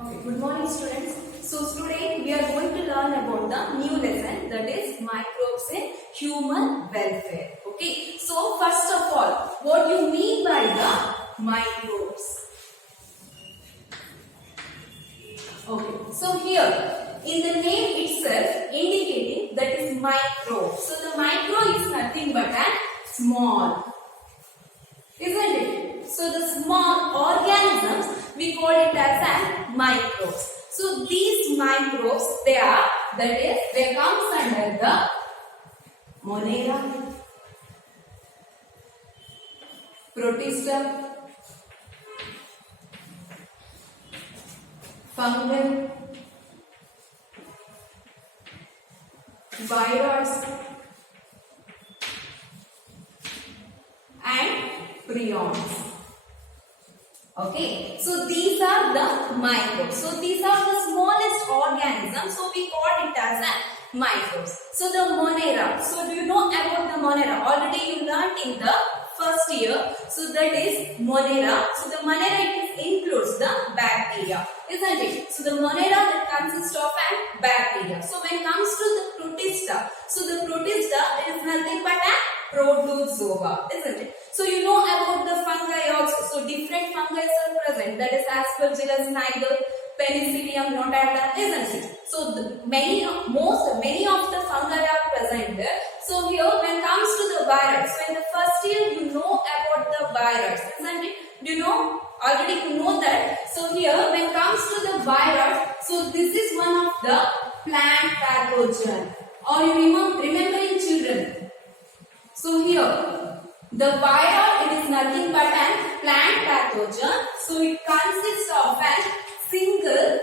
Okay, good morning students. So today we are going to learn about the new lesson, that is microbes in human welfare. Okay, so first of all, what do you mean by the microbes? Okay, so here in the name itself indicating that is micro. So the micro is nothing but a small, isn't it? So the small organisms, we call it as a microbes. So these microbes, they comes under the Monera, Protista, fungi, viruses and prions. Okay, so these are the microbes. So these are the smallest organisms. So we call it as a microbes. So the Monera. So do you know about the Monera? Already you learnt in the first year. So that is Monera. So the Monera includes the bacteria, isn't it? So the Monera that consists of a bacteria. So when it comes to the Protista, so the Protista is nothing but a protozoa, isn't it? So you know about the fungi also. So different fungi are present. That is Aspergillus niger, penicillin notata, isn't it? So many of the fungi are present there. So here when it comes to the virus, so in the first year you know about the virus, isn't it? Do you know? Already you know that. So here when it comes to the virus, so this is one of the plant pathogen. Or you remember in children. So here the virus, it is nothing but a plant pathogen. So it consists of a single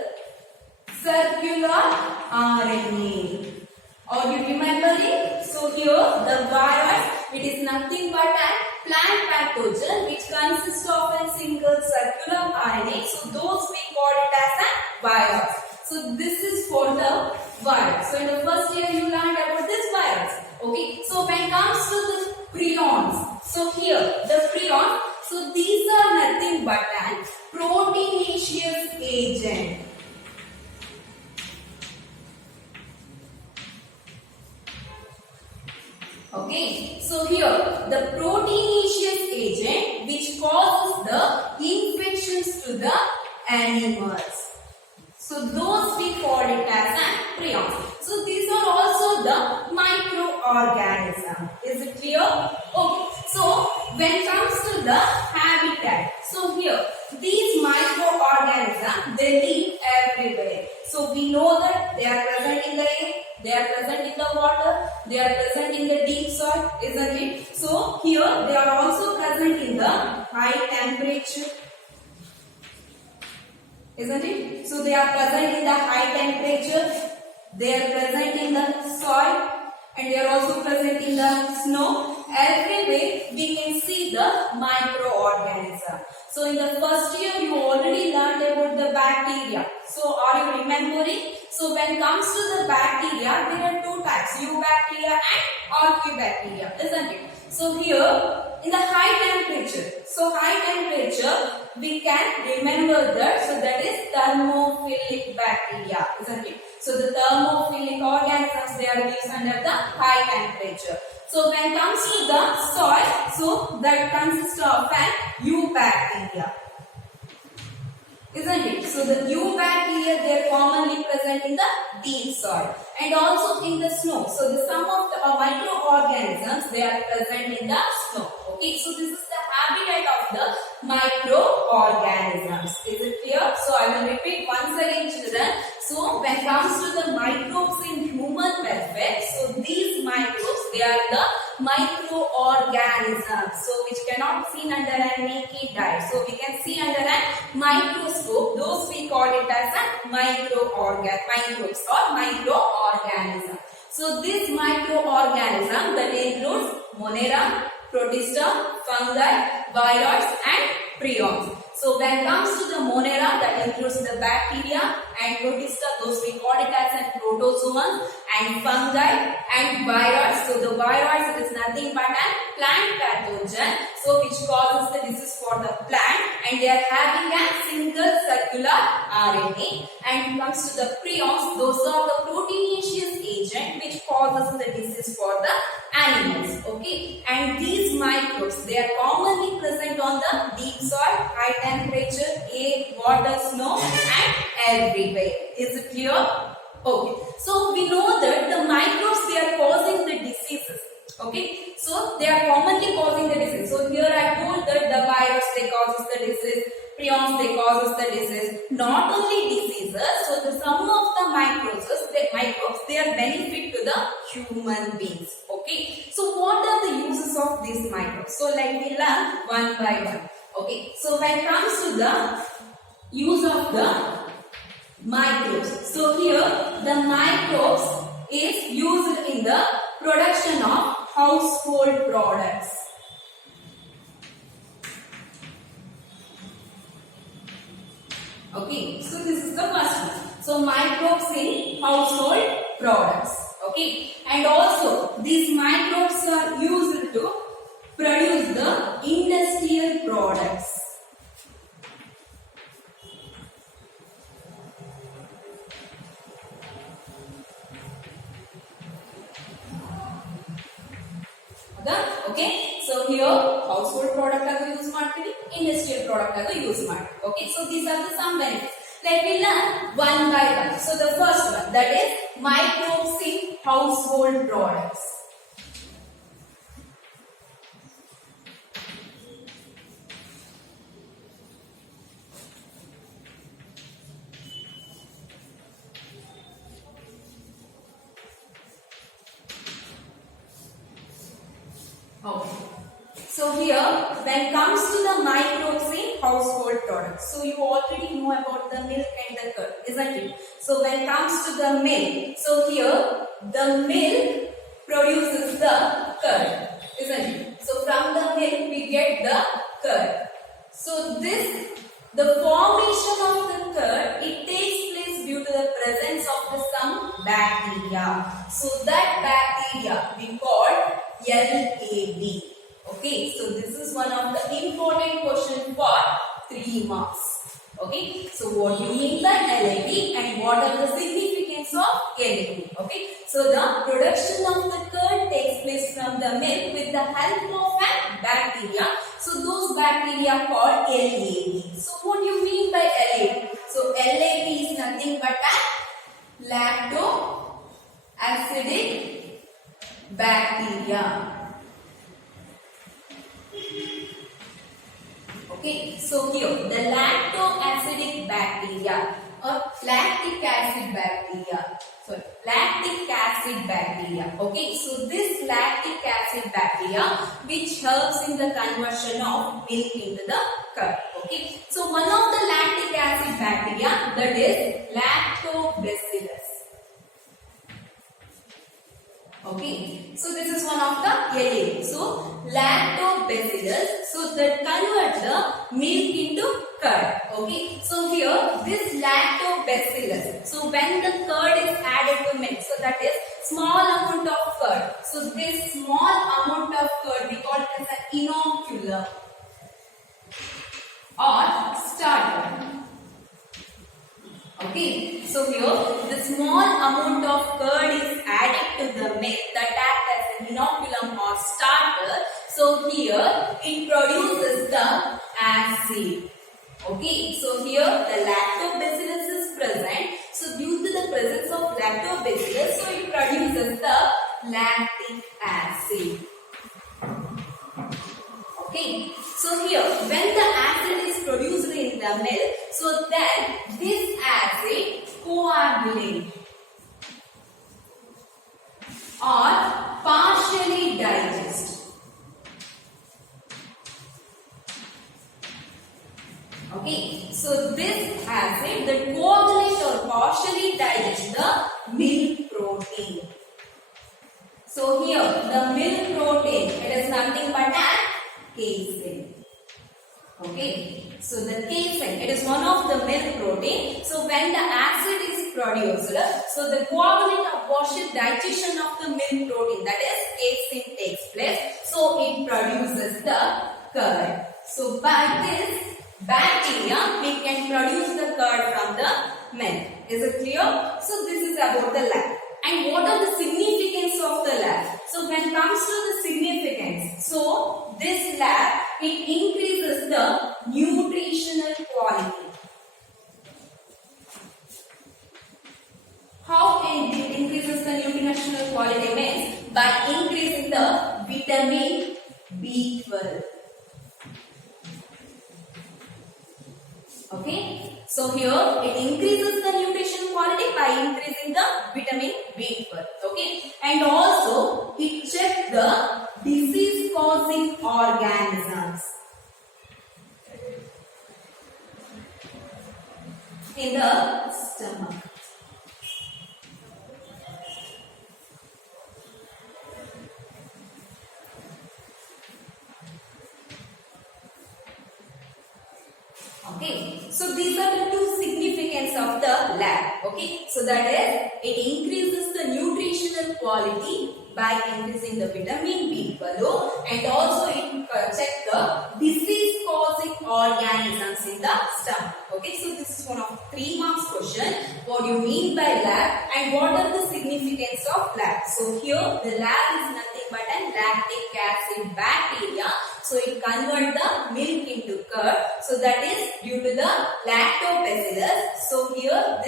circular RNA. Or you remember it? So here the virus, it is nothing but a plant pathogen which consists of a single circular RNA. So those we call it as a virus. So this is for the virus. So in the first year you learned about this virus. Okay. So when it comes to the prions, so here the prions, so these are nothing but an proteinaceous agent. Okay, so here the proteinaceous agent which causes the infections to the animals. So those we call it as a prions. So these are also the microorganisms. Is it clear? Okay. So when it comes to the habitat, so here these microorganisms, they live everywhere. So we know that they are present in the air, they are present in the water, they are present in the deep soil, isn't it? So here they are also present in the high temperature, isn't it? So they are present in the high temperature, they are present in the soil, and they are also present in the snow. Everywhere we can see the microorganism. So in the first year you already learned about the bacteria. So are you remembering? So when it comes to the bacteria, there are two types, eubacteria and archaebacteria, isn't it? So here in the high temperature, so high temperature we can remember that, so that is thermophilic bacteria, isn't it? So the thermophilic organisms, they are lived under the high temperature. So when it comes to the soil, so that consists of an eubacteria, isn't it? So the eubacteria, they are commonly present in the deep soil and also in the snow. So the some of the microorganisms, they are present in the snow. Okay, so this is the habitat of the microorganisms. Is it clear? So I will repeat once again, children. So when it comes to the microbes in human welfare, so these microbes, they are the microorganisms, so which cannot be seen under a naked eye. So we can see under a microscope. Those we call it as a microbes or microorganism. So this microorganism that includes Monera, Protista, fungi, viruses and prions. So when it comes to the Monera, that includes the bacteria, and Protista, those we call it as a protozoan, and fungi and virus. So the virus is nothing but a plant pathogen, so which causes the disease for the plant, and they are having a single circular RNA. And comes to the prions, those are the proteinaceous agent which causes the disease for the animals. Okay, and these microbes, they are commonly present on the deep soil, high temperature, air, water, snow, and everywhere. Is it clear? Okay, so we know that the microbes, they are causing the diseases. Okay, so they are commonly causing the disease. So here I told that the virus, they causes the disease, prions, they causes the disease. Not only diseases, so the some of the microbes, they are benefit to the human beings. Okay, so what are the uses of these microbes? So like we learn one by one. Okay, so when it comes to the use of the microbes, so here the microbes is used in the production of household products. Okay, so this is the first one. So microbes in household products. Okay, and also these microbes are used to produce the industrial products. Okay, so here household product agu use ಮಾಡ್ತೀವಿ, industrial product agu use ಮಾಡ್ತೀವಿ. Okay, so these are the some benefits. Let me learn one by one. So the first one, that is microbes in household products. Okay. So here, when it comes to the microbes in household products, so you already know about the milk and the curd, isn't it? So when it comes to the milk, so here the milk produces the curd, isn't it? So from the milk we get the curd. So the formation of the curd, it takes place due to the presence of some bacteria. So that bacteria we call LAB. Okay, so this is one of the important question for 3 marks. Okay, so what do you mean by LAB and what are the significance of LAB? Okay, so the production of the curd takes place from the milk with the help of a bacteria. So those bacteria called LAB. So what do you mean by LAB? So LAB is nothing but a lacto-acidic bacteria. Okay, so here the lacto-acidic bacteria or lactic acid bacteria. Sorry, lactic acid bacteria. Okay, so this lactic acid bacteria which helps in the conversion of milk into the curd. Okay, so one of the lactic acid bacteria, that is lactobacillus. Okay, so this is one of the LAB. So lactobacillus, so that converts the milk into curd. Okay, so here this lactobacillus, so when the curd is added to milk, so that is small amount of curd. So this small amount of curd we call it as an inoculum or starter. Okay, so here the small amount of curd is added to the milk that acts as an inoculum or starter. So here it produces the acid. Okay, so here the lactobacillus is present. So due to the presence of lactobacillus, so it produces the lactic acid. Okay, so here when the acid is produced in the milk, so then this acid coagulates or partially digest. Okay, so this acid that coagulates or partially digest the milk protein. So here the milk protein, it is nothing but a casein. Okay, so the casein, it is one of the milk protein. So when the acid is produced, so the coagulate or partial digestion of the milk protein, that is casein, takes place. So it produces the curd. So by this bacteria, we can produce the curd from the milk. Is it clear? So this is about the lab. And what are the significance of the lab? So when it comes to the significance, so this lab, it increases the nutritional quality. How it increases the nutritional quality means by increasing the vitamin B12. Okay, so here it increases the nutrition quality by increasing the vitamin B12. Okay, and also it checks the disease causing organisms in the stomach. Okay, so these are the two significance of the lab. Okay, so that is it increases the nutritional quality by increasing the vitamin B12 and also it checks the disease causing organisms in the stomach. Okay, so this is one of 3 marks question. What do you mean by lab and what are the significance of lab? So here the lab is nothing but a lactic acid bacteria. So it converts the milk into curd. So that is due to the lactobacillus. So here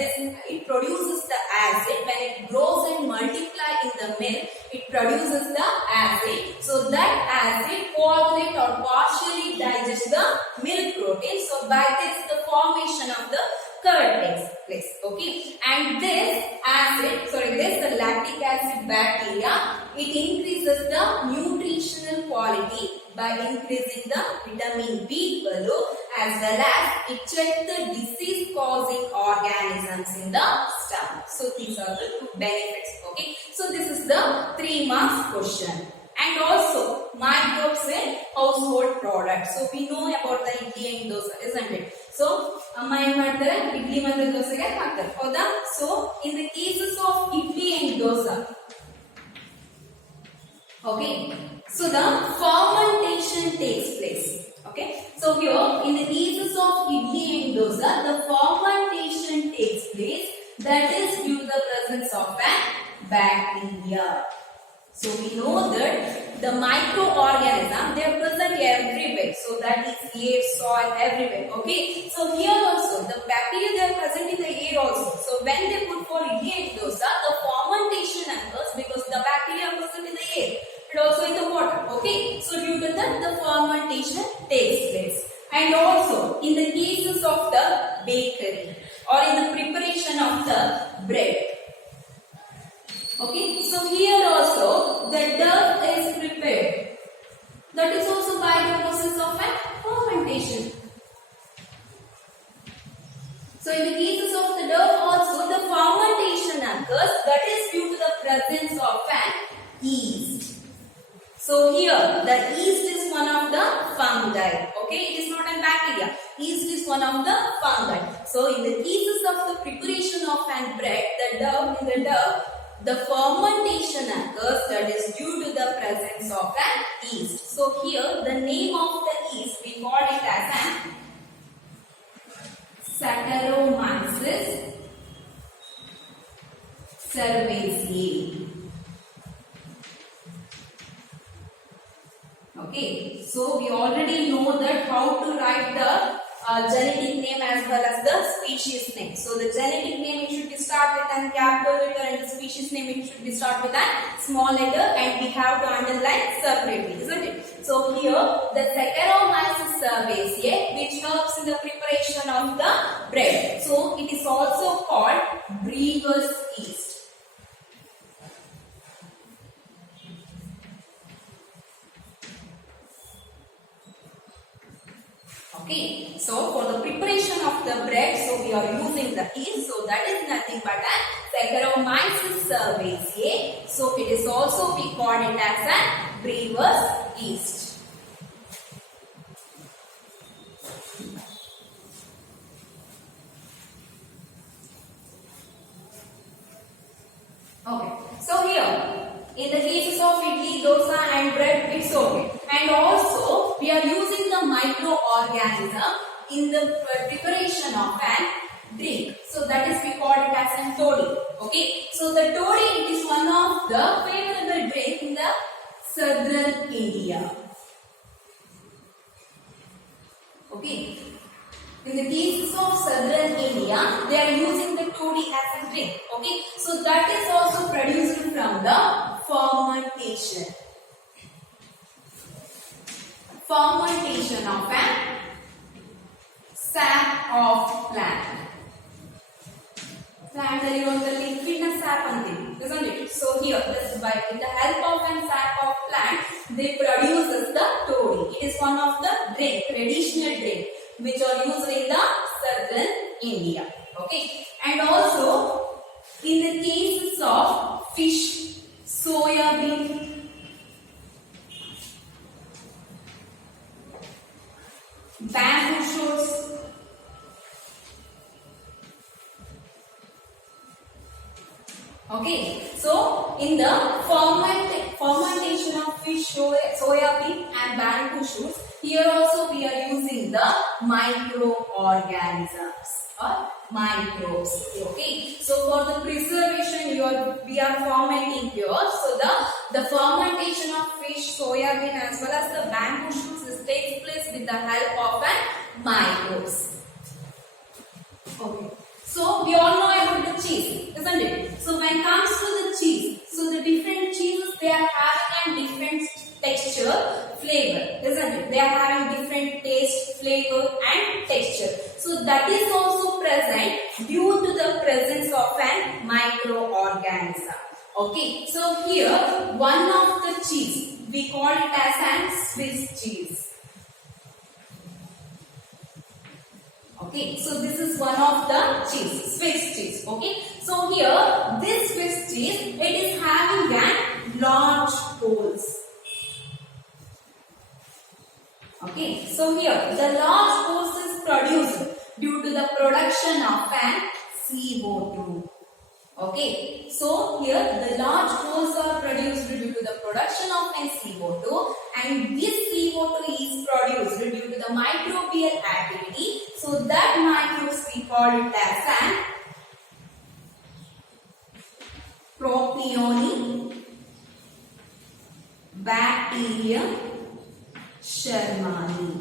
it produces the acid. When it grows and multiply in the milk, it produces the acid. So that acid coagulate or partially digest the milk protein. So by this the formation of the curd takes place. Okay, and this the lactic acid bacteria, it increases the nutritional quality by increasing the vitamin B12 as well as it checks the disease causing organisms in the stomach. So these are the 2 benefits. Okay, so this is the 3 marks question. And also microbes in household products. So we know about the idli and dosa, isn't it? So amma ಏನು ಮಾಡ್ತಾರೆ idli ಮತ್ತು ದೋಸೆಗೆ ಹಾಕ್ತಾರೆ ಹೌದಾ? So in the cases of idli and dosa, okay, so the fermentation takes place. Okay, so here in the cases of idli and dosa, the fermentation takes place. That is due to the presence of a bacteria. So we know that the microorganism, they are present everywhere. So that is air, soil, everywhere. Okay. So here also the bacteria, they are present in the air also. So when they put for idli and dosa, the fermentation occurs because the bacteria are present in the air and also in the water. Okay. So due to that, the fermentation takes place. And also in the cases of the bakery or in the preparation of the bread. Okay, so here also the dough is prepared. That is also by the process of a fermentation. So in the cases of the dough also the fermentation occurs. That is due to the presence of an yeast. So here the yeast is one of the fungi. Okay, it is not a bacteria. Yeast is one of the fungi. So in the cases of the preparation of an bread, the fermentation occurs. That is due to the presence of an yeast. So here the name of the yeast, we call it as an Saccharomyces cerevisiae. Okay, so we already know that how to write the genetic name as well as the species name. So the genetic name it should be start with a capital letter and the species name it should be start with a small letter and we have to underline separately, isn't it? So here the Saccharomyces cerevisiae which helps in the preparation of the bread. So it is also called brewer's yeast. Okay, so for the preparation of the bread, so we are using the yeast. So that is nothing but a Saccharomyces cerevisiae. So it is also we call it as a brewer's yeast. Okay, so here in the cases of idli, dosa and bread, it's okay. And also we are using the microorganism in the preparation of an drink. So that is we call it as an toddy. Okay. So the toddy is one of the favorable drink in the southern India. Okay. In the cases of southern India, they are using the toddy as a drink. Okay. So that is also produced from the fermentation. Fermentation of an sap of plant. Plant the liquid sap anti, isn't it? So here, this by with the help of an sap of plant, they produce the toddy. It is one of the drink, traditional drink, which are used in the southern India. Okay, and also in the cases of fish, soya bean, bamboo shoots, okay, so in the fermentation of fish, soya bean and bamboo shoots, here also we are using the microorganisms or microbes. Okay, so for the preservation we are fermenting here. So the fermentation of fish, soya bean as well as the bamboo shoots takes place with the help of an microbes. Okay. So we all know about the cheese, isn't it? So when it comes to the cheese, so the different cheeses, they are having a different texture, flavor, isn't it? They are having different taste, flavor and texture. So that is also present due to the presence of an microorganism. Okay, so here one of the cheese, we call it as an Swiss cheese. Okay, so this is one of the cheese, Swiss cheese. Okay, so here this Swiss cheese, it is having a large holes. Okay, so here the large holes is produced due to the production of an CO2. Okay, so here the large holes are produced due to the production of an CO2, and this CO2 is produced due to the microbial activity. So that microbes we call it as an Propionibacterium shermani.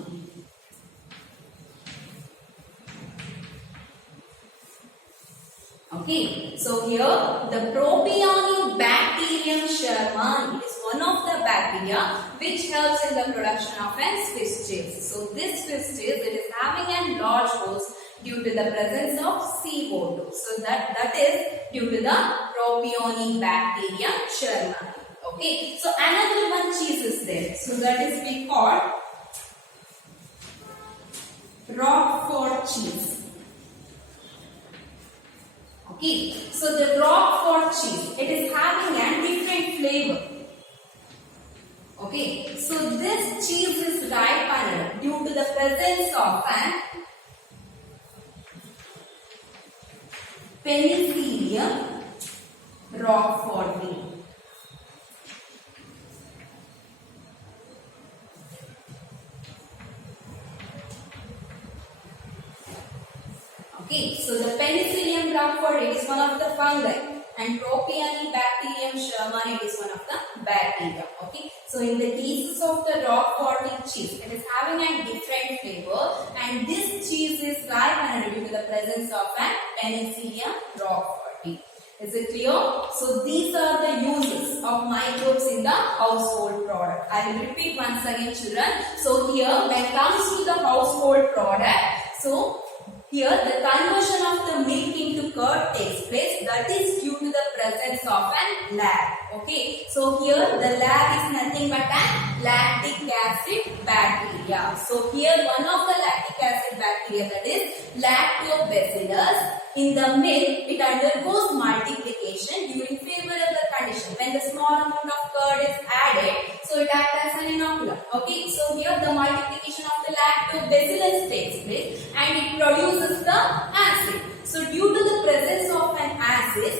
Okay, so here the Propionibacterium shermani is one of the bacteria which helps in the production of an Swiss cheese. So this Swiss cheese, it is having a large host due to the presence of CO2. So that is due to the Propionibacterium shermani. Okay, so another one cheese is there. So that is we call Roquefort cheese. Okay, so the Roquefort cheese, it is having a different flavor. Okay, so this cheese is ripened due to the presence of an Penicillium roqueforti. Okay, so the Penicillium roqueforti is one of the fungi and Propionibacterium shermani is one of the bacteria. Okay, so in the cases of the Roquefort cheese, it is having a different flavor, and this cheese is ripened due to the presence of an Penicillium roqueforti. Is it clear? So these are the uses of microbes in the household product. I will repeat once again, children. So here, when it comes to the household product, so here the conversion of the milk into curd takes place. That is due to the presence of an lag. Okay. So here the lag is nothing but an lactic acid bacteria. So here one of the lactic acid bacteria, that is lactobacillus, in the milk it undergoes multiplication during favorable condition. When the small amount of curd is added, so it acts as an inoculant. Okay. So here the multiplication of the lactobacillus takes place and it produces the acid. So due to the presence of an acid,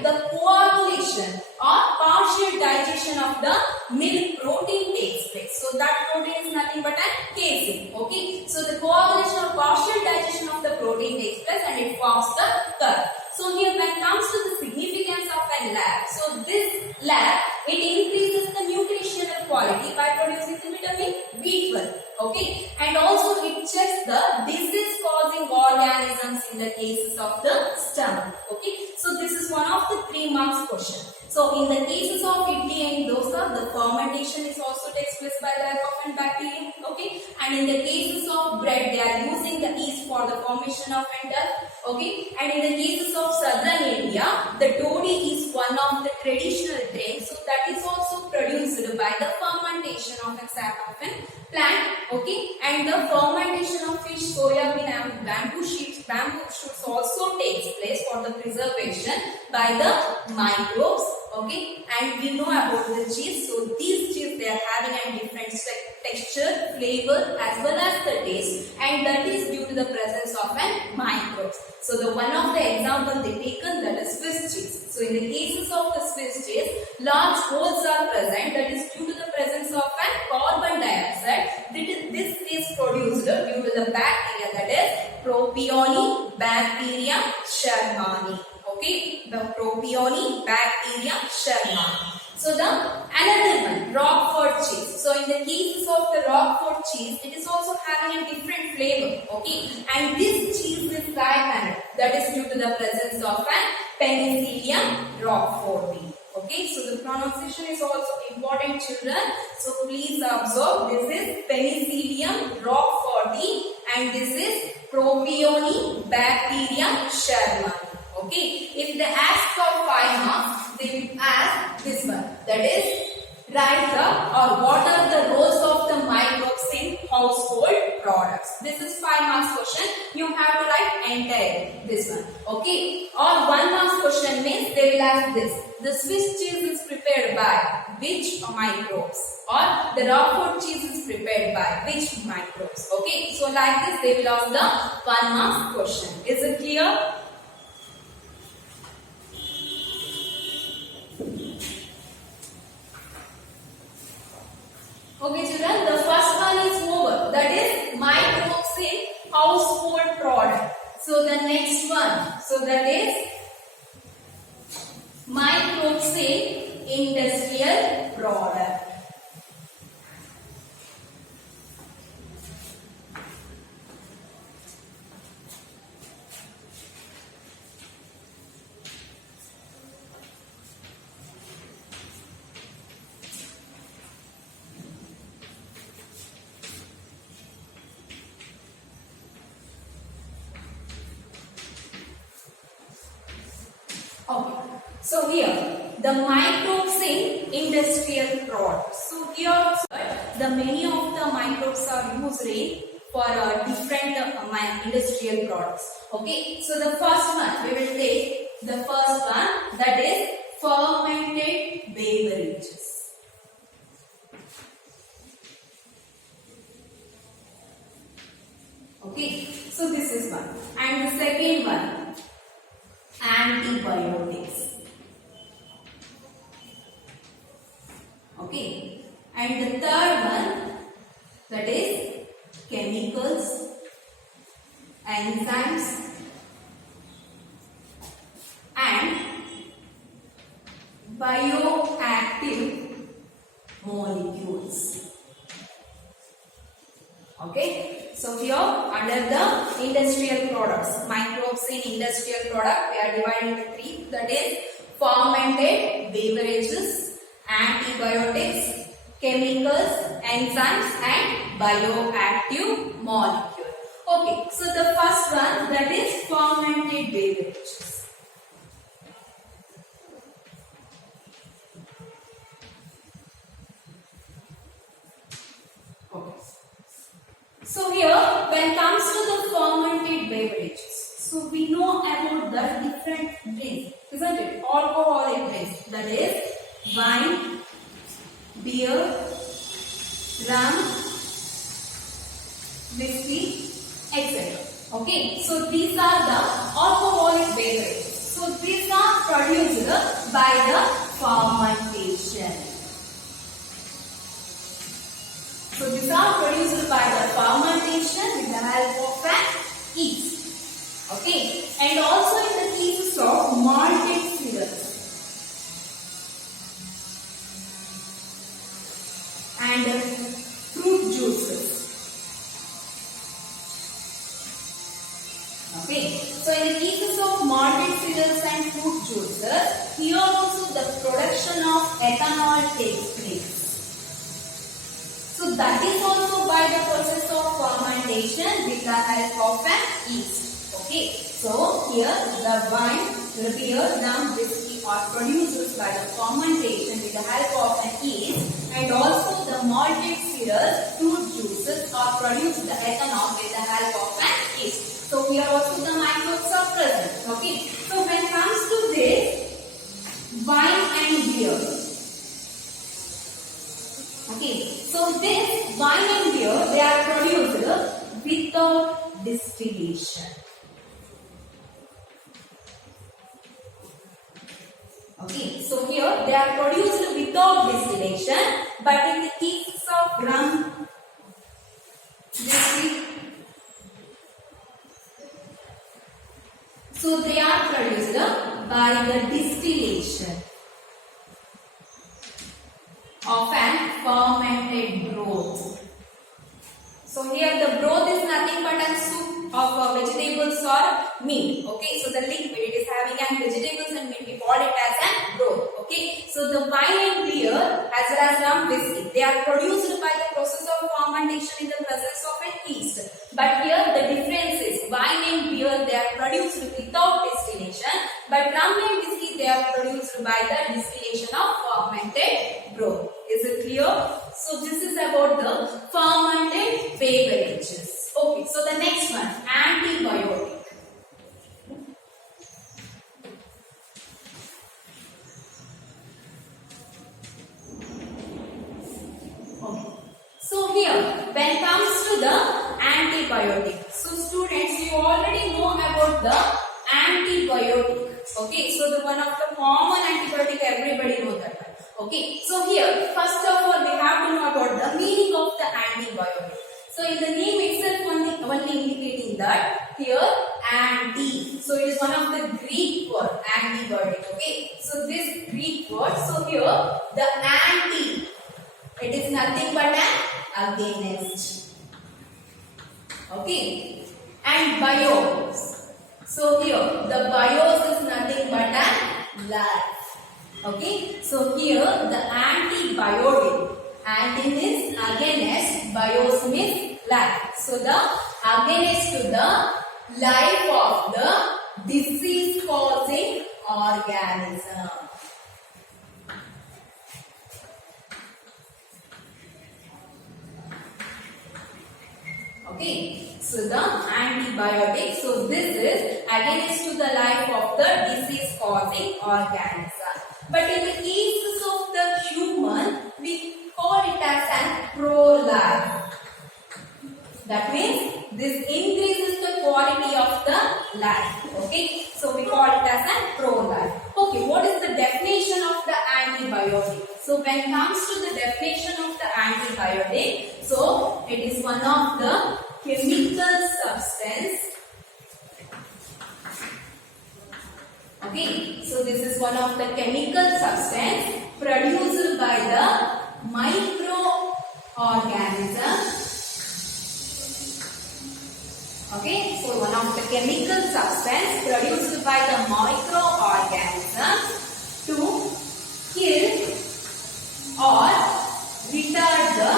the coagulation or partial digestion of the milk protein takes place. So that protein is nothing but a casein. Okay. So the coagulation of forms the curd. So here when it comes to the significance of a lab, so this lab, it increases the nutritional quality by producing the vitamin B12. Okay, and also it checks the disease causing organisms in the cases of the stomach. Okay, so this is one of the 3 marks question. So in the cases of idli and dosa, the fermentation is also takes place by the help of an bacteria. Okay, and in the cases of bread, they are using the yeast for the formation of dough. Okay, and in the cases of southern India, the toddy is one of the traditional drinks. So that is also produced by the fermentation of a sap of a plant. Okay, and the fermentation of fish, soya bean and bamboo shoots also takes place for the preservation by the microbes. Okay, and we know about the cheese. So these cheese, they are having a different texture, flavor as well as the taste, and that is due to the presence of an microbes. So the one of the example they taken, that is Swiss cheese. So in the cases of the Swiss cheese, large holes are present, that is due to the presence of an carbon dioxide. This is produced due to the bacteria, that is Propionibacteria shermani. Okay, the Propionibacteria shermani. So the another one, Roquefort cheese. So in the cases of the Roquefort cheese, it is also having a different flavor. Okay, and this cheese is light, that is due to the presence of an Penicillium roqueforti. Okay, so the pronunciation is also important, children. So please observe, this is Penicillium roqueforti and this is Propionibacteria shermani. Okay, if they ask for 5 marks, they will ask this one, that is, write the or what are the roles of the microbes in household products. This is 5 marks question. You have to write entire this one. Okay, or 1 marks question means they will ask this. The Swiss cheese is prepared by which microbes, or the Roquefort cheese is prepared by which microbes. Okay, so like this they will ask the 1 marks question. Is it clear? Okay children, the first one is over, that is microbes in household product. So the next one, so that is microbes in industrial product. Okay, so here the microbes in industrial products. So here the many of the microbes are used for different industrial products. Okay, so the first one we will take the first one, that is fermented beverages. Okay, so this is one, and the second one, antibiotics. Okay, and the third one, that is chemicals, enzymes and bioactive molecules. Okay, so here under the industrial products, microbes in industrial product, we are dividing into 3, that is fermented beverages, antibiotics, chemicals, enzymes and bioactive molecule. Okay, so the first one, that is fermented beverages. So here, when it comes to the fermented beverages, so we know about the different drinks, isn't it? Alcoholic drinks, that is wine, beer, rum, whiskey, etc. Okay, so these are the alcoholic beverages. So these are produced by the fermentation. So these are produced by the fermentation with the help of an yeast. Okay, and and also in the cases of malted syrups and fruit juices. Okay, so in the cases of malted syrups and fruit juices, here also the production of ethanol takes place. So that is also by the process of fermentation with the help of an yeast. Okay, so here the wine, the beer, rum, whiskey are produced by the fermentation with the help of an yeast, and also the malted syrups, fruit juices are produced the ethanol with the help of an yeast. So here also the microbes are present. Okay, so when it comes to this wine and beer. Okay, so this wine and beer, they are produced without distillation. Okay, so here they are produced without distillation, but in the cases of rum, whiskey, so they are produced by the distillation of an fermented broth. So here the broth is nothing but a soup of vegetables or meat. Okay, so the liquid, it is having an vegetables and meat, we call it as a broth. Okay, so the wine and beer as well as rum, whiskey, they are produced by the process of fermentation in the presence of an yeast. But here the difference is wine and beer, they are produced without distillation, but rum and whiskey, they are produced by the distillation of fermented broth. Is it clear? So this is about the fermented beverages. Okay, so the next one, antibiotic. Okay. So here, when it comes to the antibiotic, so students, you already know about the antibiotic. Okay, so the one of the common antibiotic, everybody knows that. Okay, so here, first of all, we have to know about the meaning of the antibiotic. So in the name itself, only indicating that here anti. So it is one of the Greek word, antibiotic. Okay, so this Greek word, so here the anti, it is nothing but an against. Okay, and bios. So here the bios is nothing but an life. Okay, so here the antibiotic, anti means against, bios means life. So the against to the life of the disease causing organism. Okay, so the antibiotic, so this is against to the life of the disease causing organism. But in the cases of the human, we call it as an pro-life. That means this increases the quality of the life. Okay, so we call it as an pro-life. Okay, what is the definition of the antibiotic? So when it comes to the definition of the antibiotic, so it is one of the chemical substance. Okay, so this is one of the chemical substance produced by the microorganism. Okay, so one of the chemical substance produced by the microorganism to kill or retard the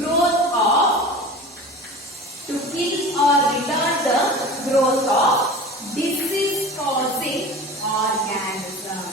growth of, to kill or retard the growth of disease causing organism.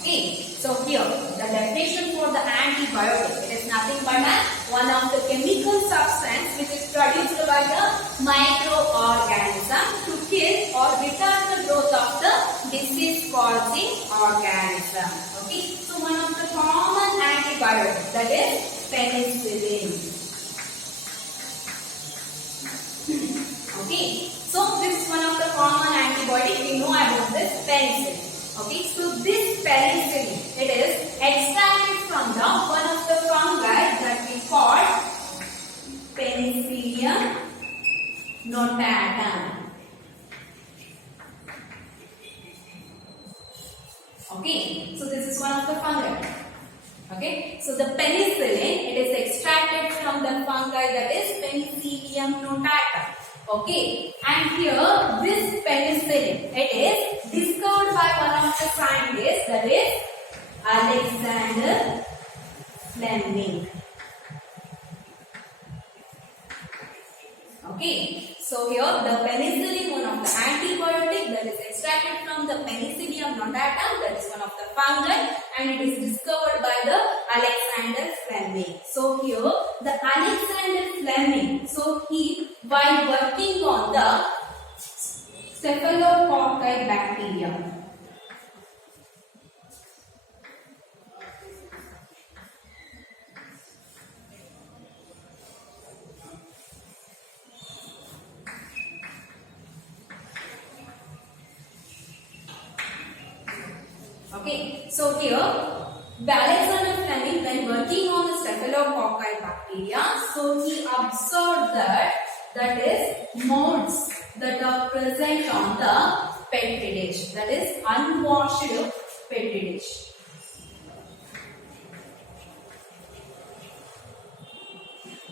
Okay, so here the definition for the antibiotic, it is nothing but one of the chemical substance which is produced by the microorganism to kill or retard the growth of the disease causing organism. Okay, so one of the common antibiotics, that is penicillin. Okay, so this is one of the common antibiotic, we know about this penicillin. Okay, so this penicillin, it is extracted from the one of the fungi penicillin, it is extracted from the fungi that is Penicillium notatum. Okay, and here this penicillin, it is discovered by one of the scientists, that is Alexander Fleming. Okay, so here the penicillin, one of the antibiotic that is extracted from the Penicillium notatum, that is one of the fungi, and it is discovered by the Alexander Fleming. So here the Alexander Fleming, so he, while working on the Staphylococci bacteria, okay, so here the Alexander Fleming, when working on the Staphylococci bacteria, so he observed that is molds that are present on the petri dish, that is unwashed petri dish.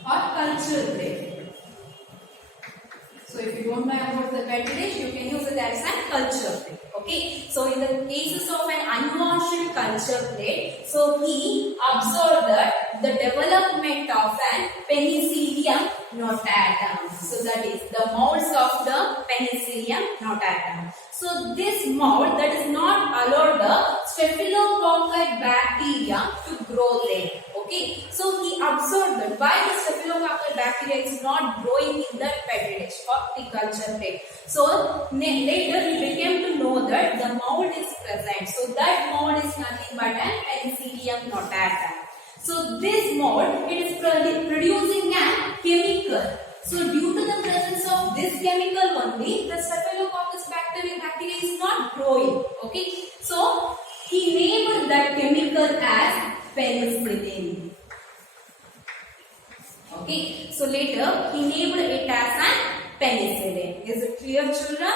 Or culture plate. So if you don't know about the petri dish, you can use it as a culture plate. Okay, so in the cases of an unwashed culture plate, so he observed that the development of an Penicillium notatum. So that is the molds of the Penicillium notatum. So this mold that is not allowed the Staphylococci bacteria to grow there. Okay, so he observed that why the Staphylococci bacteria is not growing in the petri dish or the culture plate. So later he became to know that the mold is present. So that mold is nothing but an Penicillium notatum. So this mold, it is producing a chemical. So due to the presence of this chemical only, the Staphylococcus bacteria is not growing. Okay, so he named that chemical as penicillin. Okay, so later he named it as a penicillin. Is it clear, children?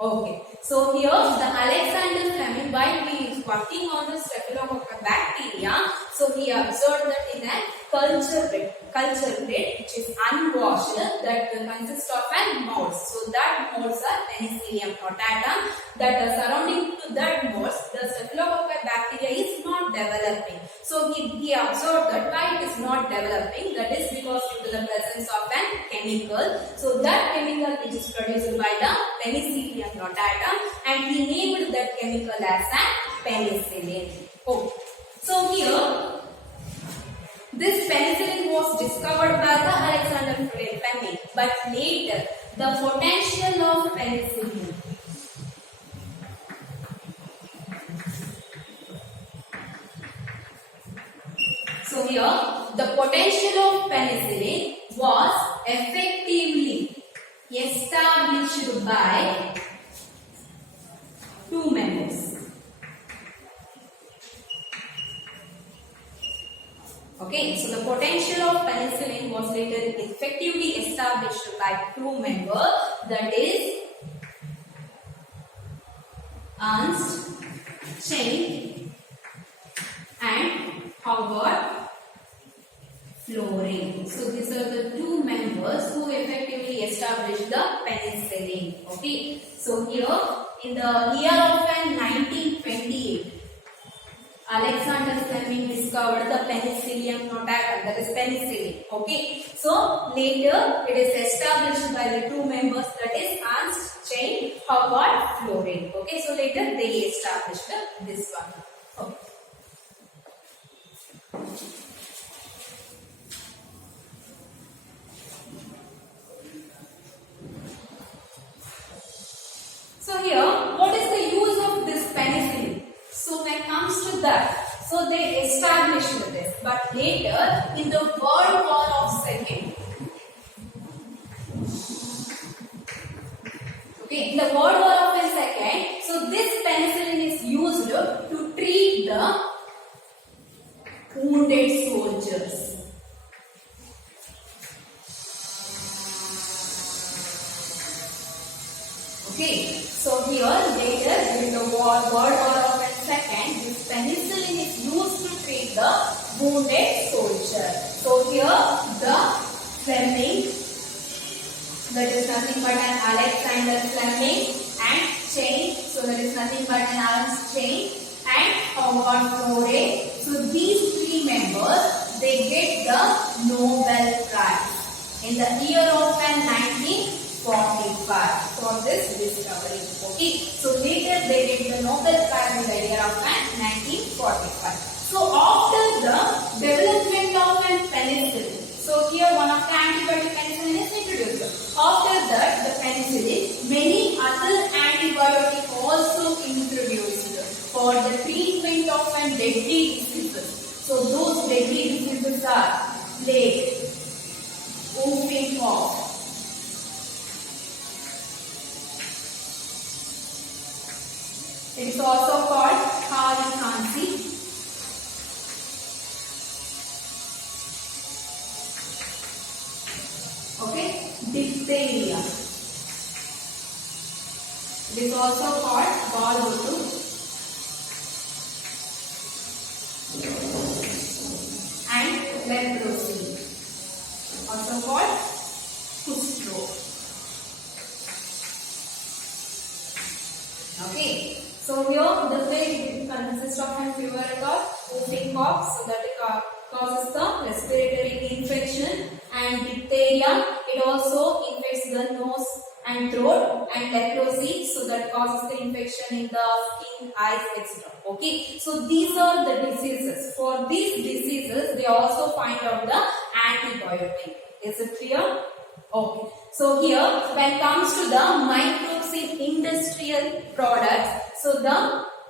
Okay, so here the Alexander Fleming, while he is working on the Staphylococcus bacteria, so he observed that in a culture plate which is unwashed, that consists of an molds. So that molds are Penicillium notatum. That surrounding to that molds, the Staphylococcus bacteria is not developing. So he observed that why it is not developing, that is because due to the presence of an chemical. So that chemical which is produced by the Penicillium notatum, and he named that chemical as a penicillin. Oh, so here this penicillin was discovered by the Alexander Fleming, but later the potential of penicillin, so here the potential of penicillin was effectively established by two members. Okay, so the potential of penicillin was later effectively established by two members, that is Ernst Chain and Howard Florey. So these are the two members who effectively established the penicillin. Okay, so here in the year of 1928, Alexander Fleming discovered the Penicillium notatum, that is penicillin. Okay, so later it is established by the two members, that is Ernst Chain, Howard Florey. Okay, so later they established this one. Okay. So here, what is the use of this penicillin? So when it comes to that, so they established this, but later in the World War of II, okay, in the World War of II, so this penicillin is used to treat the wounded soldiers. Okay, so here later during the World War of II, this penicillin is used to treat the wounded soldier. So here the Fleming, that is nothing but an Alexander Fleming, and Chain, so that is nothing but an Allen's Chain, and Howard Florey. So these three members, they get the Nobel Prize in the year of 1945 for this discovery. Okay, so later they get the Nobel Prize in the year of 1945. So after the development of an penicillin, so here one of the antibiotic penicillin is introduced. After that, the penicillin, many other antibiotics also introduced for the treatment of an deadly diseases. So those deadly diseases are plague, whooping cough, it is also called Harlequin. Okay, diphtheria. It is also called ballroom. And leprosy, also called Kustro. Okay, so here the plague consists of a fever or whooping cough, so that it causes the respiratory infection, and diphtheria, it also infects the nose and throat, and leprosy, so that causes the infection in the skin, eyes, etc. Okay, so these are the diseases. For these diseases, they also find out the antibiotic. Is it clear? Okay, so here when it comes to the microbes in industrial products, so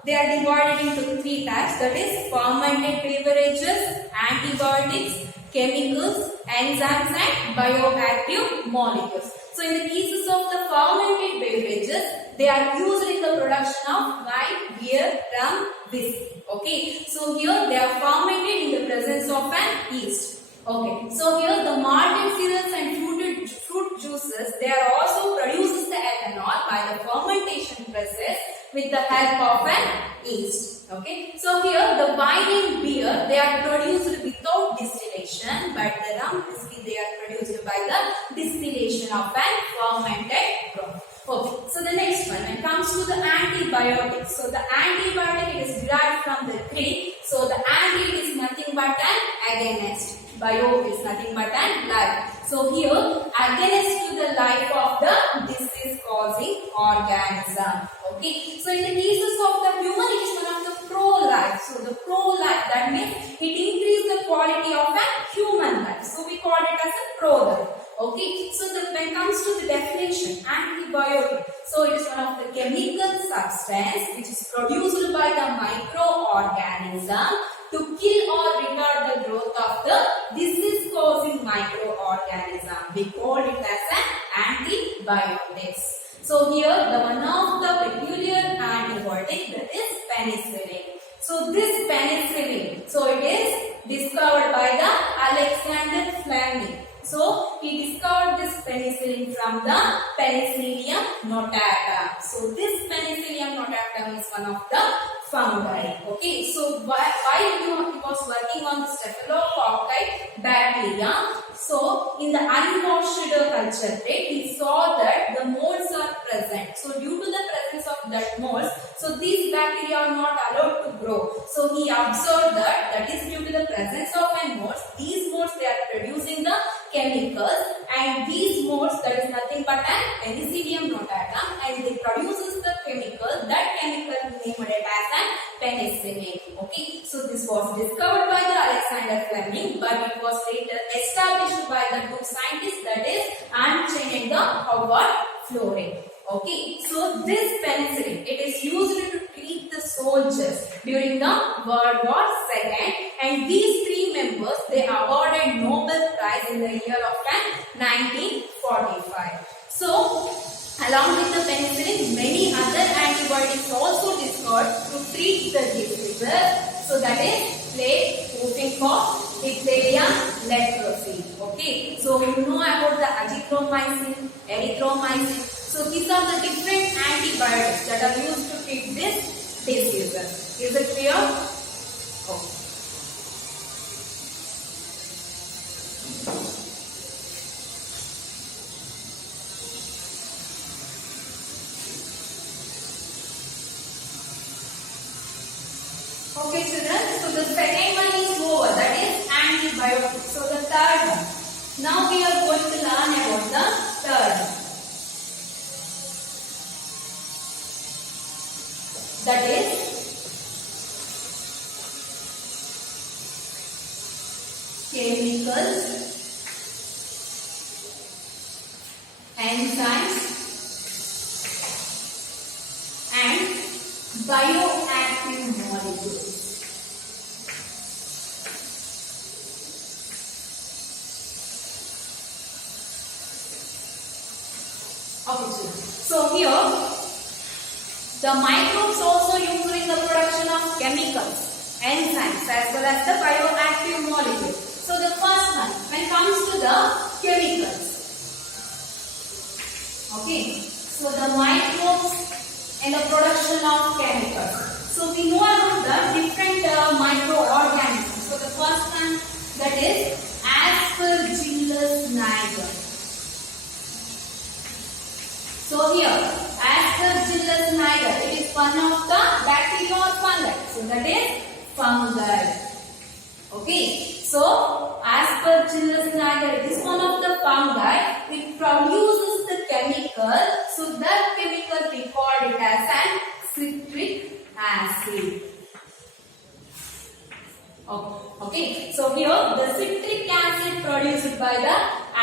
they are divided into three types, that is fermented beverages, antibiotics, chemicals, enzymes, and bioactive molecules. So in the cases of the fermented beverages, they are used in the production of wine, beer, rum, whiskey. Okay, so here they are fermented in the presence of an yeast. Okay, so here the malted cereals and fruit juices, they are also produces the ethanol by the fermentation process with the help of an yeast. Okay, so here the wine and beer, they are produced without distillation, but the rum, whiskey, they are produced by the distillation of an fermented product. Okay, so the next one, when it comes to the antibiotics, so the antibiotic, it is derived from the Greek, so the anti is nothing but an agonist. Bio is nothing but an life. So here, against to the life of the disease-causing organism. Okay. So in the cases of the human, it is one of the pro-life. So the pro-life, that means it increases the quality of a human life. So we call it as a pro-life. Okay. So when it comes to the definition, antibiotic. So it is one of the chemical substance which is produced by the microorganism to kill or retard the growth of the disease-causing microorganism. We call it as an antibiotics. So here the one of the peculiar antibiotic, that is penicillin. So this penicillin, so it is discovered by the Alexander Fleming. So he discovered this penicillin from the Penicillium notatum. So this Penicillium notatum is one of the fungi. Okay, so while he was working on the staphylococci bacteria, so in the unwashed culture plate, he saw that the molds are present. So due to the presence of that molds, so these bacteria are not allowed to grow. So he observed that is due to the presence of an molds. These molds, they are producing the chemicals, and these molds, that is nothing but an Penicillium notatum, and they produces the chemical. That chemical named it as an penicillin. Okay, so this was discovered by the Alexander Fleming, but it was later established by the two scientists, that is Einstein and the Howard Florey. Okay, so this penicillin, it is used to treat the soldiers during the World War II, and these three members, they awarded Nobel Prize in the year of 1945. So along with the penicillin, many other antibiotics also discovered to treat the diseases. So that is plague, whooping cough, diphtheria, leprosy. Okay, so you know about the azithromycin, erythromycin. So these are the different antibiotics that are used to treat this diseases. Is it clear? Okay. Bioactive. So the third one. Now we are going to learn about the third one. That is chemicals, enzymes and bioactive molecules. Okay, so here the microbes also used in the production of chemicals, enzymes as well as the bioactive molecules. So the first one, when it comes to the chemicals, okay, so the microbes and the production of chemicals. So we know about the different microorganisms. So the first one, that is Aspergillus niger. So here, Aspergillus niger, it is one of the bacteria or fungi. So that is fungi. Okay. So Aspergillus niger, it is one of the fungi. It produces the chemical. So that chemical we call it as an citric acid. Okay. So here the citric acid produced by the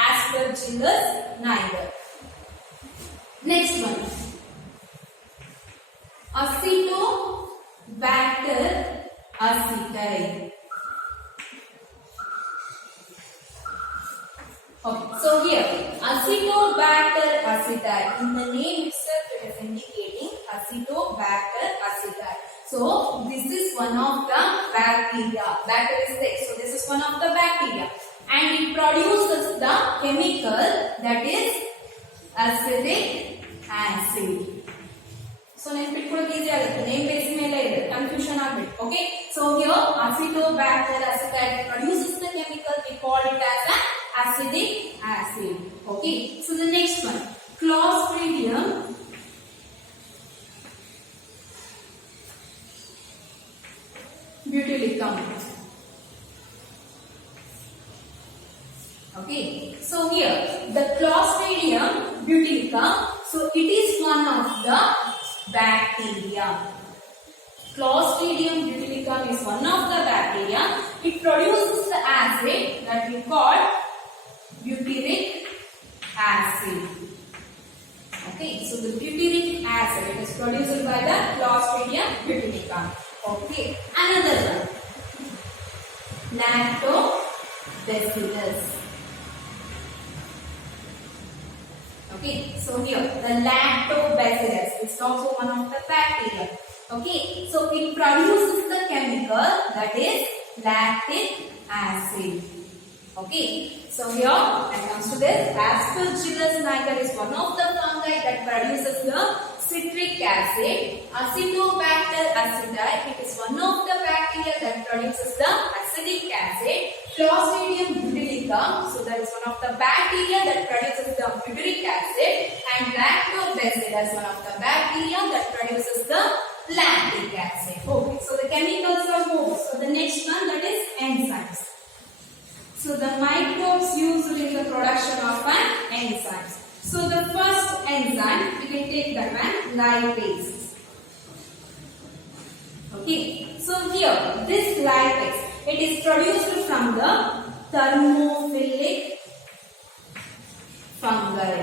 Aspergillus niger. Next one, Acetobacter aceti. Okay, so here Acetobacter aceti, in the name itself it is indicating Acetobacter aceti. So this is one of the bacteria. Bacteria. So this is one of the bacteria, and it produces the chemical that is acetic acid. So name pitಕೊಳ್ಳೋಕೆ easy ಆಗುತ್ತೆ, name base ಮೇಲೆ ಇದೆ, confusion ಆಗಬೇಕು. Okay, so here Acetobacter aceti produces the chemical, we call it as an acetic acid. Okay, so the next one, Clostridium butylicum. Okay, so here the Clostridium butylicum, so it is one of the bacteria. Clostridium butylicum is one of the bacteria. It produces the acid that we call butyric acid. Okay, so the butyric acid, it is produced by the Clostridium butylicum. Okay, another one, Lactobacillus. Okay, so here the Lactobacillus is also one of the bacteria. Okay, so it produces the chemical that is lactic acid. Okay, so here when it comes to this, Aspergillus niger is one of the fungi that produces the citric acid. Acetobacter aceti, it is one of the bacteria that produces the acetic acid. Clostridium butylicum, so that is one of the bacteria that produces the butyric acid, and Lactobacillus, one of the bacteria that produces the lactic acid. Okay, so the chemicals are more. So the next one, that is enzymes. So the microbes used in the production of an enzymes. So the first enzyme, we can take that one, lipase. Okay, so here this lipase, it is produced from the thermophilic fungi.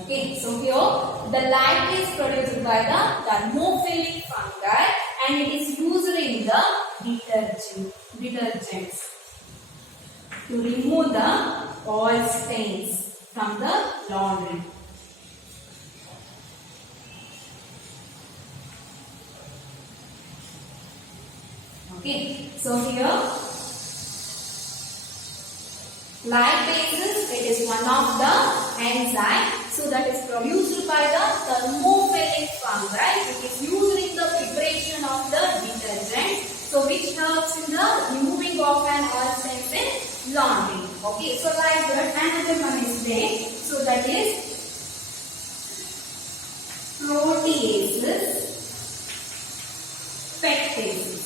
Okay, so here the lipase is produced by the thermophilic fungi, and it is used in the detergents to remove the oil stains from the laundry. Okay, so here lipases, it is one of the enzyme, so that is produced by the thermophilic fungi. It is used in the preparation of the detergent, so which helps in the removing of an oil stains in laundry. Okay, so like that, another one is there, so that is proteases, pectases.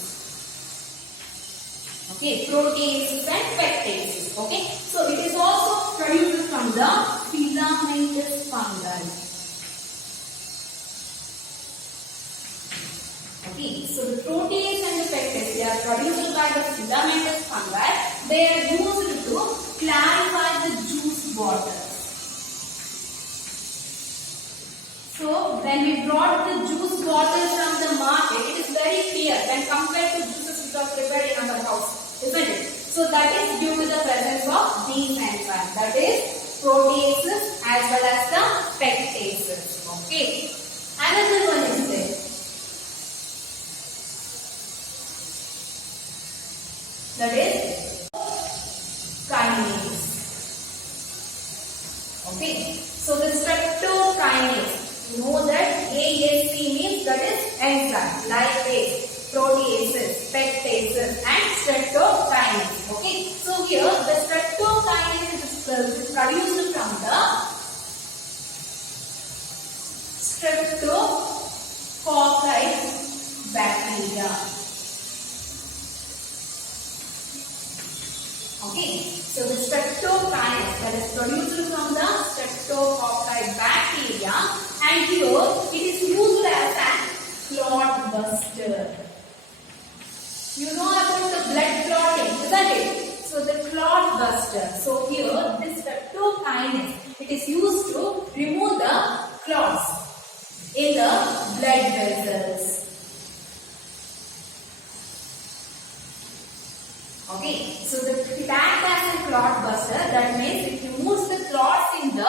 Okay, proteases and pectases. Okay, so it is also produced from the filamentous fungi. Okay, so the protease and the pectase, they are produced by the filamentous fungi. They are used to clarify the juice water. So when we brought the juice water from the market, it is very clear when compared to juices which are prepared in our house, isn't it? So that is due to the presence of these enzymes, that is proteases as well as the pectases. Okay. Another one is there. That is kinase. Okay. So the streptokinase. You know that ASC means that is enzyme, lipase, proteases, pectases and streptokinase. Okay. So here the streptokinase is produced from the streptococci bacteria. Okay, so the streptokinase that is produced from the streptococci bacteria, and here it is used as a clot buster. You know about the blood clotting, isn't it? So the clot buster. So here this streptokinase, it is used to remove the clots in the blood vessels. Okay, so it acts as a clot buster. That means it removes the clots in the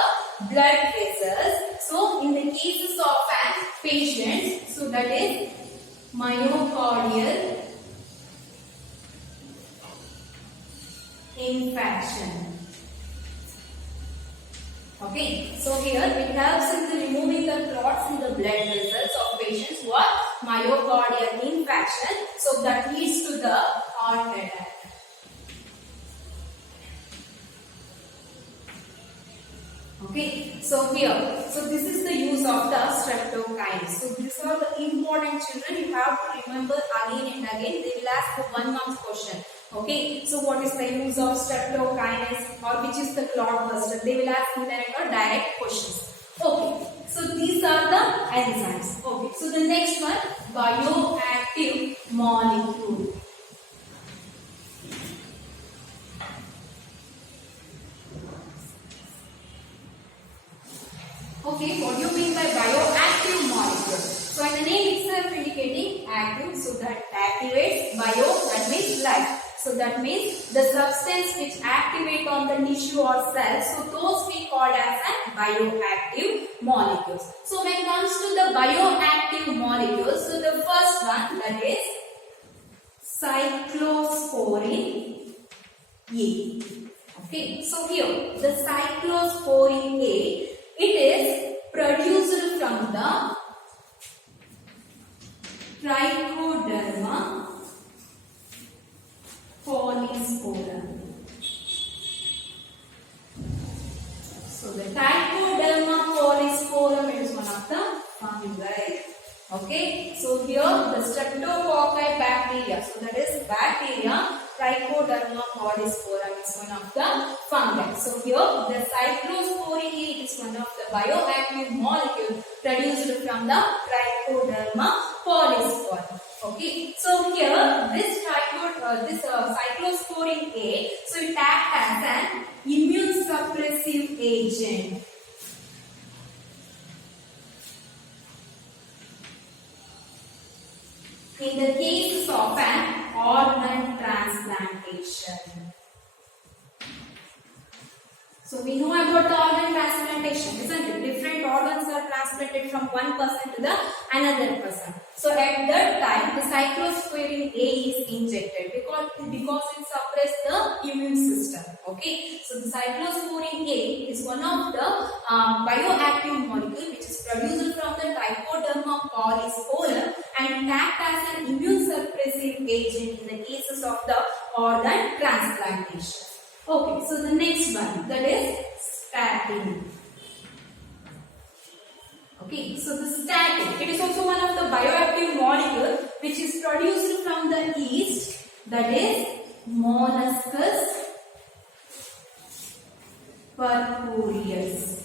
blood vessels. So in the cases of an patient, so that is myocardial infarction. Okay, so here it helps in removing the clots in the blood vessels of patients who are myocardial infarction. So that leads to the heart attack. Okay, so here, so this is the use of the streptokinase. So these are the important children. You have to remember again and again. They will ask the 1 mark question. Okay, so what is the use of streptokinase or which is the clot buster? They will ask indirect or direct questions. Okay, so these are the enzymes. Okay, so the next one, bioactive molecule. Okay, what do you mean by bioactive molecule? So in the name itself indicating active, so that activates, bio, that means life. So that means the substance which activate on the tissue or cells, so those we call as a bioactive molecules. So when it comes to the bioactive molecules, so the first one, that is cyclosporin A. Okay, so here the cyclosporin A, it is produced from the Trichoderma polysporum. So the Trichoderma polysporum is one of the fungi. Okay, so here the streptococci bacteria, so that is bacteria, Trichoderma polysporum is one of the fungi. So here the cyclosporin A is one of the bioactive molecule produced from the Trichoderma polysporum. Okay, so here this cyclosporin A, so it acts as an immune suppressive agent. In the cases of an organ transplantation. So we know about the organ transplantation, isn't it? Different organs are transplanted from one person to the another person. So at that time, the cyclosporin A is injected because it suppresses the immune system. Okay, so the cyclosporin A is one of the bioactive molecule which is produced from the Trichoderma polysporum and acts as an immune suppressive agent in the cases of the organ transplantation. Okay, so the next one, that is statin. Okay, so the statin, it is also one of the bioactive molecule which is produced from the yeast, that is Molluscus purpureus.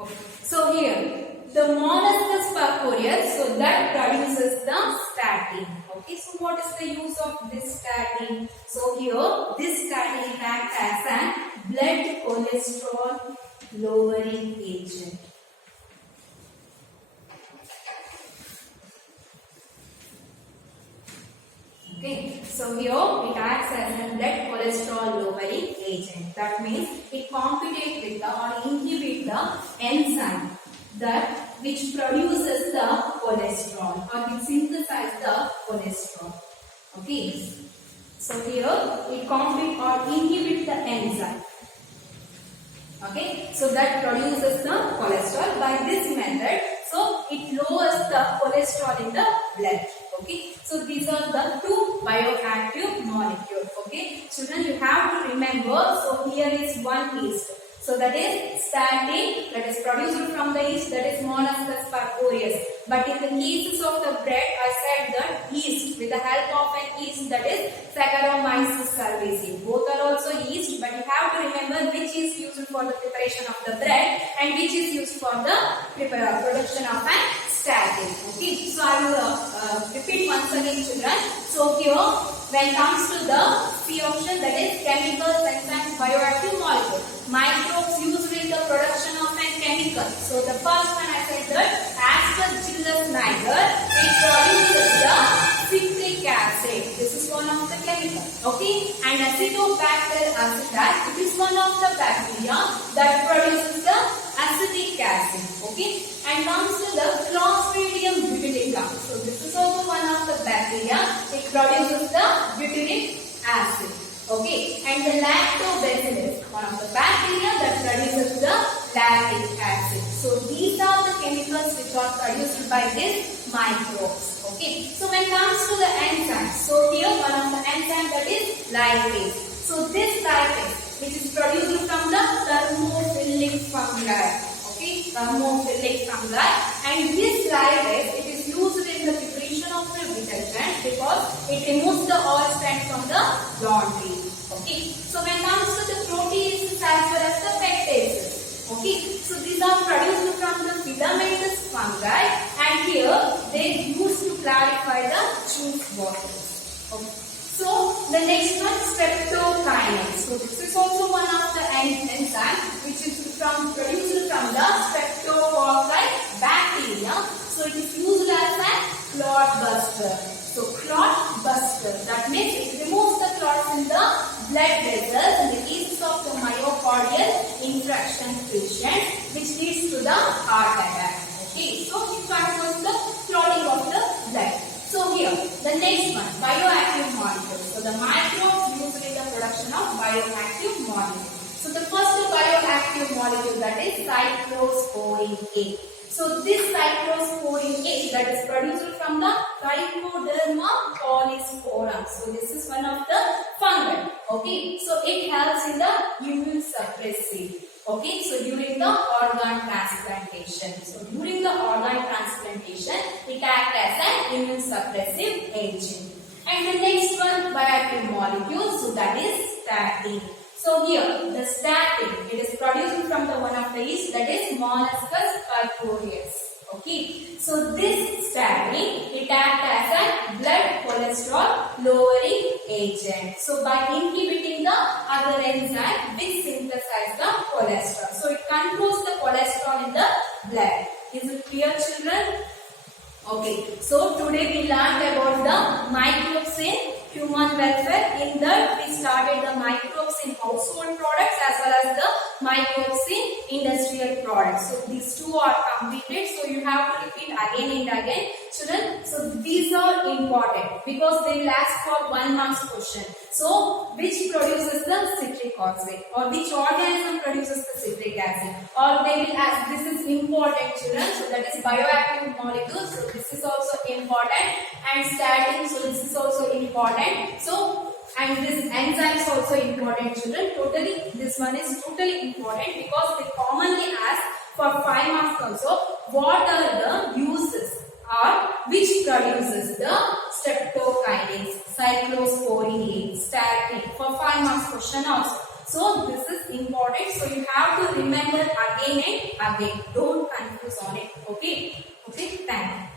Okay. So here the molluscus purpureus, so that produces the statin. Okay, so what is the use of this statin? So here this statin acts as an blood cholesterol lowering agent. Okay, so here it acts as a blood cholesterol lowering agent. That means it competes with the or inhibit the enzyme that which produces the cholesterol or which synthesizes the cholesterol. Okay, so here it compete or inhibit the enzyme. Okay, so that produces the cholesterol by this method. So it lowers the cholesterol in the blood. Okay, so these are the two bioactive molecules. Okay, children, you have to remember. So here is one yeast. So that is statin, that is produced from the yeast, that is Molluscus purpureus. But in the cases of the bread, I said that yeast, with the help of an yeast, that is Saccharomyces cerevisiae. Both are also yeast, but you have to remember which is used for the preparation of the bread and which is used for the production of an statin. Okay, so I will repeat once again, children. So here, when it comes to the C option, that is chemicals, enzymes, bioactive molecule. Microbes used in the production of a chemical. So the first one I said that Aspergillus niger, it produces the citric acid. This is one of the chemical. Okay, and Acetobacter acetate, it is one of the bacteria that produces the acetic acid. Okay, and comes to the Clostridium butyrica. So this is also one of the bacteria. It produces the butyric acid. Okay, and the Lactobacillus, one of the bacteria that produces the lactic acid. So these are the chemicals which are produced by these microbes. Okay, so when it comes to the enzymes, so here one of the enzymes that is lipase. So this lipase, which is produced from the thermophilic fungi. Okay, thermophilic fungi, and this lipase, it is used in the preparation of the detergent because it removes the oil stains from the laundry. Okay, so when it comes to the proteases as well as the pectases, okay, so these are produced from the filamentous fungi, and here they used to clarify the juice bottles. Okay. So the next one, streptokinase. So this is also one of the enzymes which is produced from the streptococci bacteria. So it is used as a clot buster. So clot buster, that means it removes the clots in the blood vessels in the cases of the myocardial infarction patient, which leads to the heart attack. Okay, so it controls the clotting of the blood. So here, the next one, bioactive molecules. So the microbes used in the production of bioactive molecules. So the first bioactive molecule, that is cyclosporin A. So this cyclosporin A, that is produced from the Trichoderma polysporum. So this is one of the fungi. Okay, so it helps in the immune suppressive. Okay, so during the organ transplantation. So during the organ transplantation, it acts as an immune suppressive agent. And the next one, bioactive molecule, so that is statin. So here, the statin, it is produced from the one of the yeast, that is Molluscus purpureus. Okay, so this statin, it acts as a blood cholesterol lowering agent. So by inhibiting the other enzyme which synthesize the cholesterol. So it controls the cholesterol in the blood. Is it clear, children? Okay, so today we learned about the microbes in human welfare. In that we started the microbes in household products as well as the microbes in industrial products. So these two are completed. So you have to repeat again and again, children. So these are important because they will ask for 1 mark question. So which produces the citric acid, or which organism produces the citric acid, or they will ask, this is important, children. So that is bioactive molecules. So this is also important, and statin. So this is also important. So and this enzyme is also important, children. Totally, this one is totally important because they commonly ask for 5 marks also. What are the uses or which produces the streptokinase, cyclosporine, statin for 5 marks question also. So this is important. So you have to remember again and again. Don't confuse on it. Okay. Okay. Thank you.